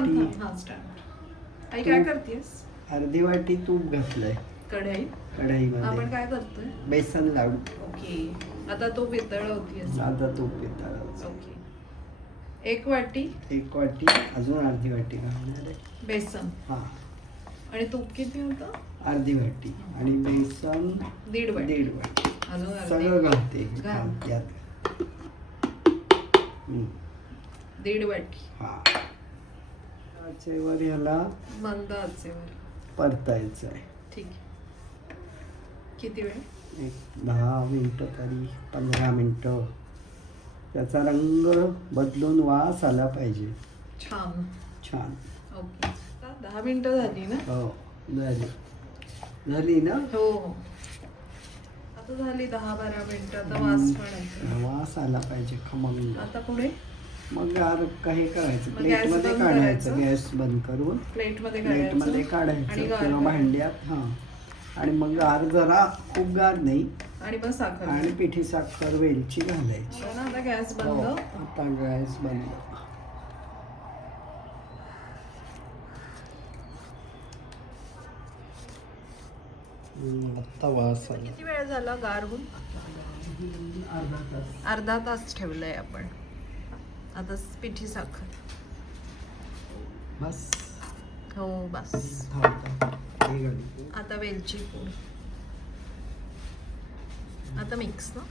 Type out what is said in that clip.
वाटी हा स्टँड. आई काय करतेस? अर्धी वाटी तूप घातलंय कढई. कढईमध्ये. आपण काय करतोय? बेसन लाडू. ओके. आता तो वितळवतीयस. आता तूप पितळाचं. ओके. 1 वाटी 1 वाटी अजून अर्धी वाटी घालणार आहे. बेसन. हा आणि तूप किती होतं? अर्धी वाटी आणि बेसन 1.5 वाटी. 1.5 वाटी. अजून अर्धी. सगळं घालते घाल. त्यात. 1.5 वाटी. हा वर ह्याला मंद आचेवर परतायचं आहे. ठीक आहे. किती वेळ? एक 10 मिनटं तरी 15 मिनटं. त्याचा रंग बदलून वास आला पाहिजे. छान. छान. ओके. आता 10 मिनिटं झाली ना? हो झाली ना. हो हो. आता झाली 10-12 मिनिटं. आता वास पण येतो. वास आला पाहिजे खमंग. आता पुढे मग काही करायचं, मग गॅस प्लेटमध्ये बंद काढायचं. करायचं. गॅस बंद करून प्लेटमध्ये प्लेटमध्ये काढायचं काढायचं आणि गार किंवा करायचं. भांड्यात. हां आणि मग गार जरा खूप गार नाही आणि मग साखर. आणि पिठी साखर वेलची घालायची. आता ना आता गॅस हो, बंद. आता गॅस बंद. आता वास आला. किती वेळ झाला गार होऊन? अर्धा तास ठेवलंय आपण. आता पिठी साखर. बस. हो बस. हे घालू. आता वेलची पूड. आता मिक्स ना.